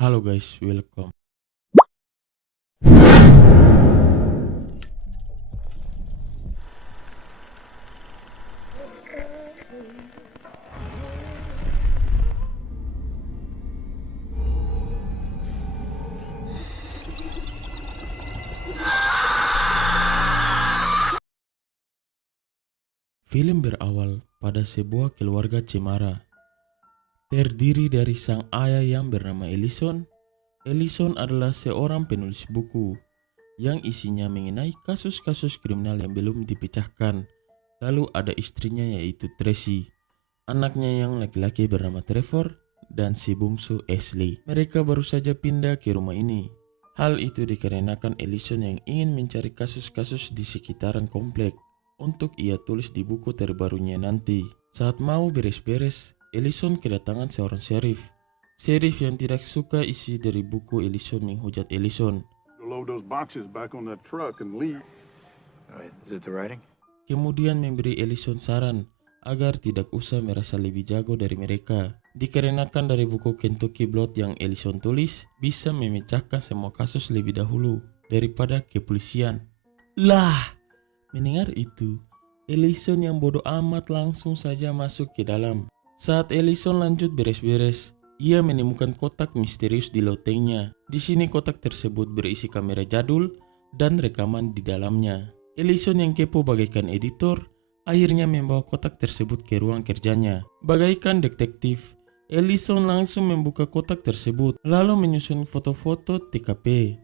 Halo guys, welcome. Film berawal pada sebuah keluarga cemara, terdiri dari sang ayah yang bernama Ellison. Ellison adalah seorang penulis buku yang isinya mengenai kasus-kasus kriminal yang belum dipecahkan. Lalu ada istrinya yaitu Tracy, anaknya yang laki-laki bernama Trevor, dan si bungsu Ashley. Mereka baru saja pindah ke rumah ini. Hal itu dikarenakan Ellison yang ingin mencari kasus-kasus di sekitaran komplek untuk ia tulis di buku terbarunya nanti. Saat mau beres-beres, Ellison kedatangan seorang sheriff. Sheriff yang tidak suka isi dari buku Ellison menghujat Ellison. Load those boxes back on that truck and leave. Is it the writing? Kemudian memberi Ellison saran agar tidak usah merasa lebih jago dari mereka. Dikarenakan dari buku Kentucky Blood yang Ellison tulis bisa memecahkan semua kasus lebih dahulu daripada kepolisian. Lah! Mendengar itu, Ellison yang bodoh amat langsung saja masuk ke dalam. Saat Ellison lanjut beres-beres, ia menemukan kotak misterius di lotengnya. Di sini kotak tersebut berisi kamera jadul dan rekaman di dalamnya. Ellison yang kepo bagaikan editor, akhirnya membawa kotak tersebut ke ruang kerjanya. Bagaikan detektif, Ellison langsung membuka kotak tersebut, lalu menyusun foto-foto TKP.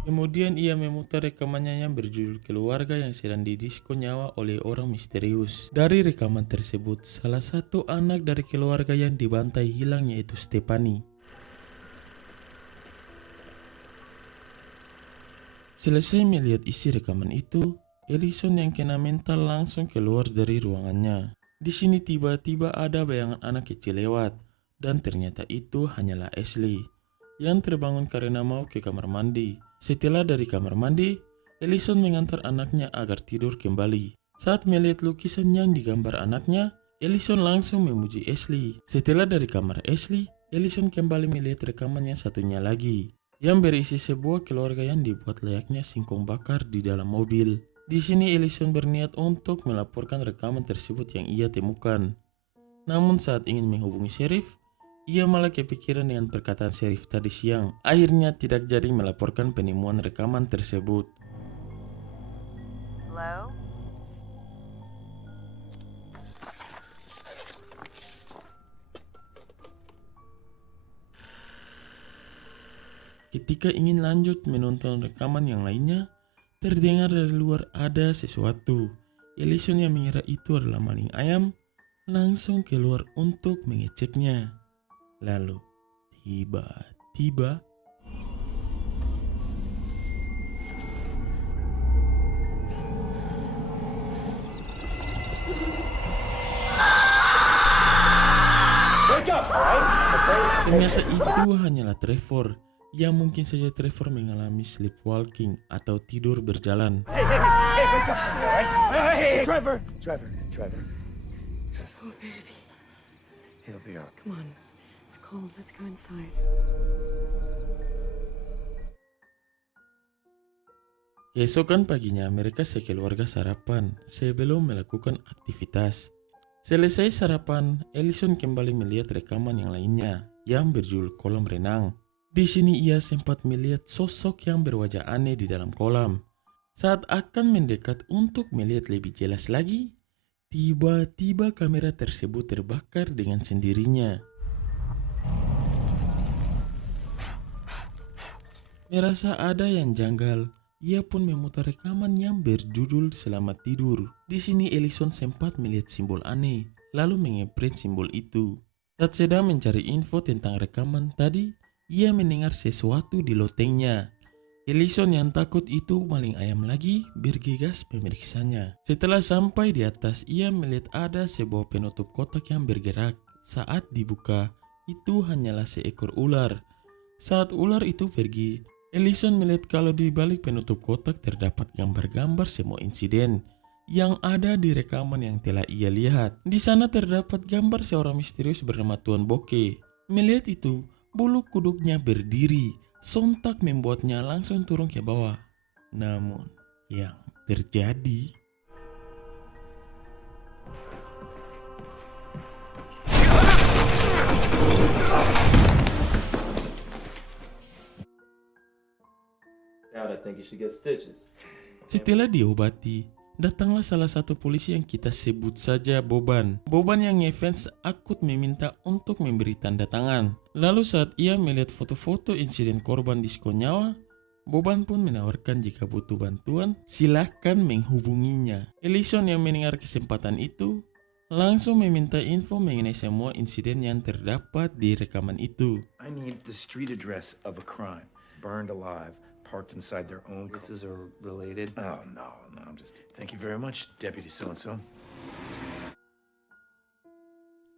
Kemudian ia memutar rekamannya yang berjudul Keluarga yang sedang didisko nyawa oleh orang misterius. Dari rekaman tersebut, salah satu anak dari keluarga yang dibantai hilang yaitu Stephanie. Selesai melihat isi rekaman itu, Ellison yang kena mental langsung keluar dari ruangannya. Di sini tiba-tiba ada bayangan anak kecil lewat, dan ternyata itu hanyalah Ashley yang terbangun karena mau ke kamar mandi. Setelah dari kamar mandi, Ellison mengantar anaknya agar tidur kembali. Saat melihat lukisan yang digambar anaknya, Ellison langsung memuji Ashley. Setelah dari kamar Ashley, Ellison kembali melihat rekaman yang satunya lagi, yang berisi sebuah keluarga yang dibuat layaknya singkong bakar di dalam mobil. Di sini Ellison berniat untuk melaporkan rekaman tersebut yang ia temukan. Namun saat ingin menghubungi sheriff, ia malah kepikiran dengan perkataan sheriff tadi siang. Akhirnya tidak jadi melaporkan penemuan rekaman tersebut. Hello? Ketika ingin lanjut menonton rekaman yang lainnya, terdengar dari luar ada sesuatu. Ellison yang mengira itu adalah maling ayam langsung keluar untuk mengeceknya. Lalu tiba-tiba ternyata itu hanyalah Trevor. Ya mungkin saja Trevor mengalami sleepwalking atau tidur berjalan. Trevor. Oh, baby. He'll be up. Come on. It's cold. Let's go inside. Keesokan paginya mereka sekeluarga sarapan sebelum melakukan aktivitas. Selesai sarapan, Ellison kembali melihat rekaman yang lainnya yang berjudul Kolam Renang. Di sini ia sempat melihat sosok yang berwajah aneh di dalam kolam. Saat akan mendekat untuk melihat lebih jelas lagi, tiba-tiba kamera tersebut terbakar dengan sendirinya. Merasa ada yang janggal, ia pun memutar rekaman yang berjudul Selamat Tidur. Di sini Ellison sempat melihat simbol aneh, lalu mengeprint simbol itu. Saat sedang mencari info tentang rekaman tadi, ia mendengar sesuatu di lotengnya. Ellison yang takut itu maling ayam lagi bergegas memeriksanya. Setelah sampai di atas, ia melihat ada sebuah penutup kotak yang bergerak. Saat dibuka, itu hanyalah seekor ular. Saat ular itu pergi, Ellison melihat kalau di balik penutup kotak terdapat gambar-gambar semua insiden yang ada di rekaman yang telah ia lihat. Di sana terdapat gambar seorang misterius bernama Tuan Bokeh. Melihat itu, bulu kuduknya berdiri, sontak membuatnya langsung turun ke bawah. Namun, yang terjadi... I think you should get stitches. Setelah diobati, datanglah salah satu polisi yang kita sebut saja Boban. Boban yang ngefans akut meminta untuk memberi tanda tangan. Lalu saat ia melihat foto-foto insiden korban disko nyawa, Boban pun menawarkan jika butuh bantuan, silakan menghubunginya. Ellison yang mendengar kesempatan itu, langsung meminta info mengenai semua insiden yang terdapat di rekaman itu. I need the street address of a crime. Burned alive, parked inside their own car. This is related. Oh, no, I'm just... Thank you very much, Deputy So-and-so.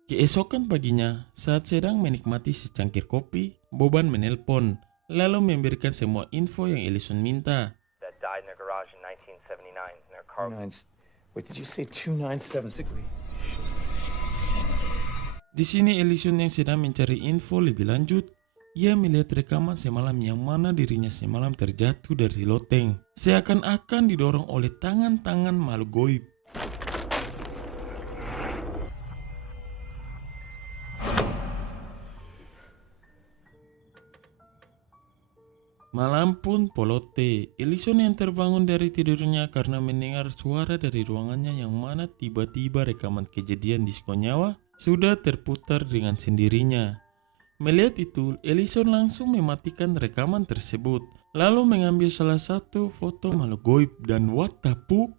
Keesokan paginya, saat sedang menikmati secangkir kopi, Boban menelpon, lalu memberikan semua info yang Ellison minta. That died in their garage in 1979 in their car. Wait, did you say 2976? Di sini Ellison yang sedang mencari info lebih lanjut, ia melihat rekaman semalam yang mana dirinya semalam terjatuh dari loteng, seakan-akan didorong oleh tangan-tangan makhluk goib. Malam pun polote, Ellison yang terbangun dari tidurnya karena mendengar suara dari ruangannya yang mana tiba-tiba rekaman kejadian disko nyawa sudah terputar dengan sendirinya. Melihat itu, Ellison langsung mematikan rekaman tersebut, lalu mengambil salah satu foto makhluk goib dan what the fuck?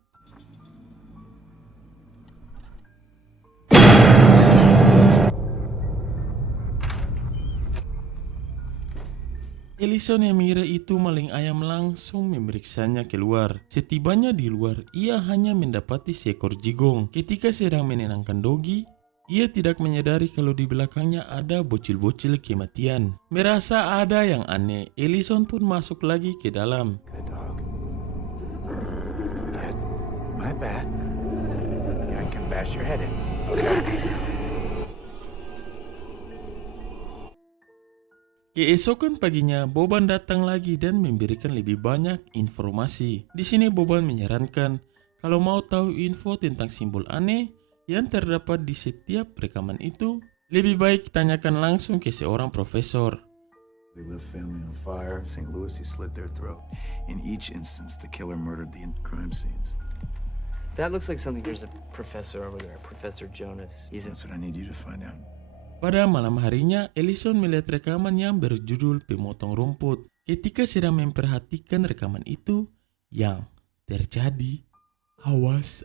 Ellison yang mengira itu maling ayam langsung memeriksanya keluar. Setibanya di luar, ia hanya mendapati seekor jigong. Ketika sedang menenangkan Dogi, ia tidak menyadari kalau di belakangnya ada bocil-bocil kematian. Merasa ada yang aneh, Ellison pun masuk lagi ke dalam. Good dog. Bad. My bad. Yeah, I can bash your head in. Okay. Keesokan paginya, Boban datang lagi dan memberikan lebih banyak informasi. Di sini Boban menyarankan, kalau mau tahu info tentang simbol aneh yang terdapat di setiap rekaman itu, lebih baik tanyakan langsung ke seorang profesor. We live family on fire. In St. Louis, he slit their throat. In each instance, the killer murdered the crime scenes. That looks like something. There's a professor over there, Professor Jonas. That's what I need you to find out. Pada malam harinya, Ellison melihat rekaman yang berjudul Pemotong Rumput. Ketika sedang memperhatikan rekaman itu, yang terjadi, awas.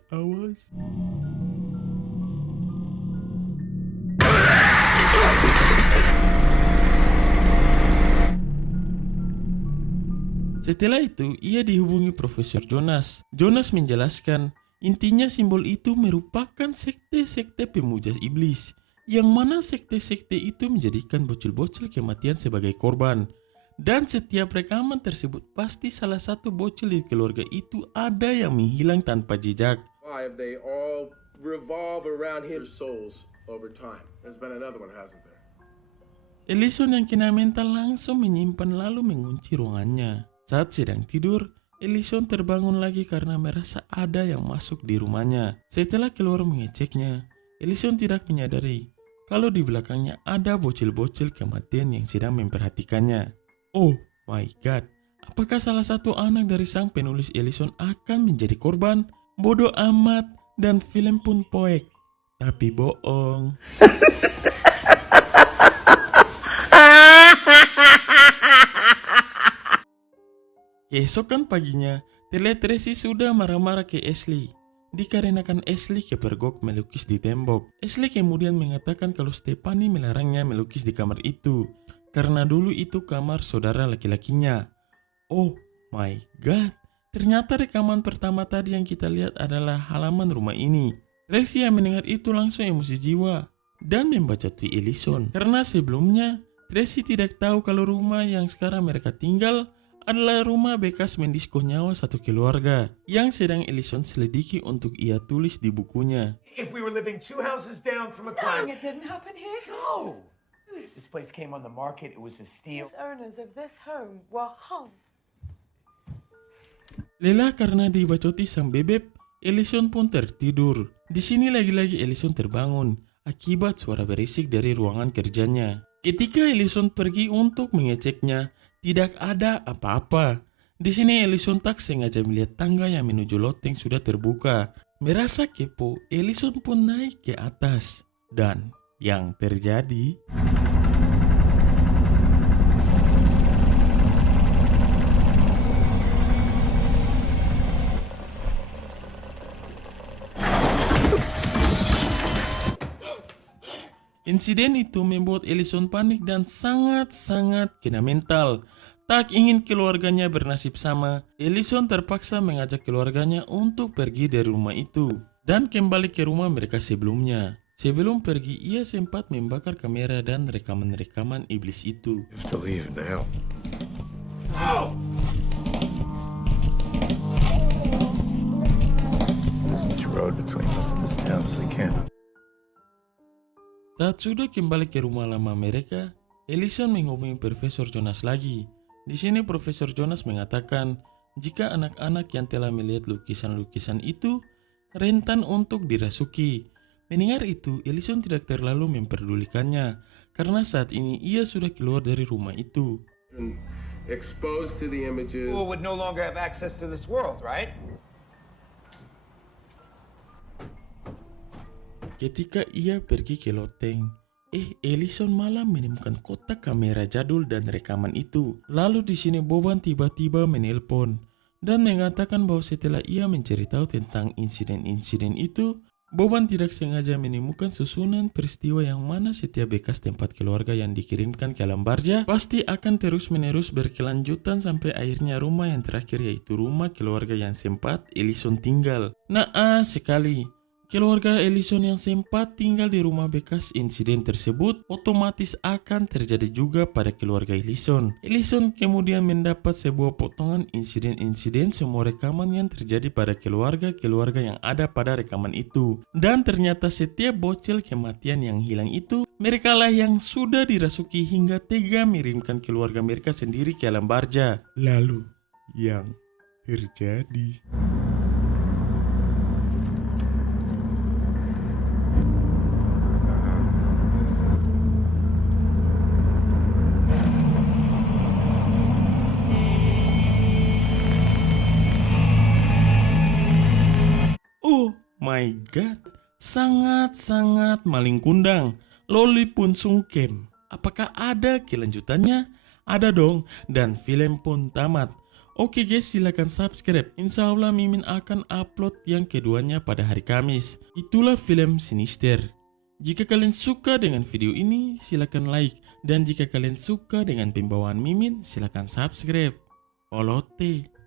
Setelah itu, ia dihubungi Profesor Jonas. Jonas menjelaskan, intinya simbol itu merupakan sekte-sekte pemuja iblis, yang mana sekte-sekte itu menjadikan bocil-bocil kematian sebagai korban. Dan setiap rekaman tersebut pasti salah satu bocil di keluarga itu ada yang menghilang tanpa jejak. Why have they all revolve around his souls over time? There's been another one, hasn't there? Ellison yang kena mental langsung menyimpan lalu mengunci ruangannya. Saat sedang tidur, Ellison terbangun lagi karena merasa ada yang masuk di rumahnya. Setelah keluar mengeceknya, Ellison tidak menyadari kalau di belakangnya ada bocil-bocil kematian yang sedang memperhatikannya. Oh my god, apakah salah satu anak dari sang penulis Ellison akan menjadi korban? Bodoh amat, dan film pun poek. Tapi bohong. Keesokan paginya, terlihat Tracy sudah marah-marah ke Ashley. Dikarenakan Ashley kepergok melukis di tembok. Ashley kemudian mengatakan kalau Stephanie melarangnya melukis di kamar itu karena dulu itu kamar saudara laki-lakinya. Oh my god, ternyata rekaman pertama tadi yang kita lihat adalah halaman rumah ini. Tracy yang mendengar itu langsung emosi jiwa dan membacoti Ellison karena sebelumnya Tracy tidak tahu kalau rumah yang sekarang mereka tinggal adalah rumah bekas mendisko nyawa satu keluarga yang sedang Ellison selidiki untuk ia tulis di bukunya. If we were living 2 houses down from a No, crime. it didn't happen here. No! This place came on the market. It was a steal. The owners of this home were hung. Lelah karena dibacoti sang bebek, Ellison pun tertidur. Di sini lagi-lagi Ellison terbangun akibat suara berisik dari ruangan kerjanya. Ketika Ellison pergi untuk mengeceknya, tidak ada apa-apa. Di sini Ellison tak sengaja melihat tangga yang menuju loteng sudah terbuka. Merasa kepo, Ellison pun naik ke atas. Dan yang terjadi... Insiden itu membuat Ellison panik dan sangat-sangat kena mental. Tak ingin keluarganya bernasib sama, Ellison terpaksa mengajak keluarganya untuk pergi dari rumah itu dan kembali ke rumah mereka sebelumnya. Sebelum pergi, ia sempat membakar kamera dan rekaman-rekaman iblis itu. You have to leave now. There's much road between us and this town, so we can't. Saat sudah kembali ke rumah lama mereka, Ellison menghubungi Profesor Jonas lagi. Di sini Profesor Jonas mengatakan jika anak-anak yang telah melihat lukisan-lukisan itu rentan untuk dirasuki. Mendengar itu, Ellison tidak terlalu memperdulikannya karena saat ini ia sudah keluar dari rumah itu. Exposed to the images. People would no longer have access to this world, right? Ketika ia pergi ke loteng, Ellison malah menemukan kotak kamera jadul dan rekaman itu. Lalu di sini Boban tiba-tiba menelpon dan mengatakan bahwa setelah ia mencari tahu tentang insiden-insiden itu, Boban tidak sengaja menemukan susunan peristiwa yang mana setiap bekas tempat keluarga yang dikirimkan ke alam barja pasti akan terus-menerus berkelanjutan sampai akhirnya rumah yang terakhir yaitu rumah keluarga yang sempat Ellison tinggal. Naas sekali. Keluarga Ellison yang sempat tinggal di rumah bekas insiden tersebut otomatis akan terjadi juga pada keluarga Ellison. Ellison kemudian mendapat sebuah potongan insiden-insiden semua rekaman yang terjadi pada keluarga-keluarga yang ada pada rekaman itu. Dan ternyata setiap bocil kematian yang hilang itu, merekalah yang sudah dirasuki hingga tega mengirimkan keluarga mereka sendiri ke alam barja. Lalu, yang terjadi... Oh my god, sangat-sangat maling kundang. Loli pun sungkem. Apakah ada kelanjutannya? Ada dong, dan film pun tamat. Oke guys, silakan subscribe. Insya Allah Mimin akan upload yang keduanya pada hari Kamis. Itulah film Sinister. Jika kalian suka dengan video ini, silakan like. Dan jika kalian suka dengan pembawaan Mimin, silakan subscribe. Olote.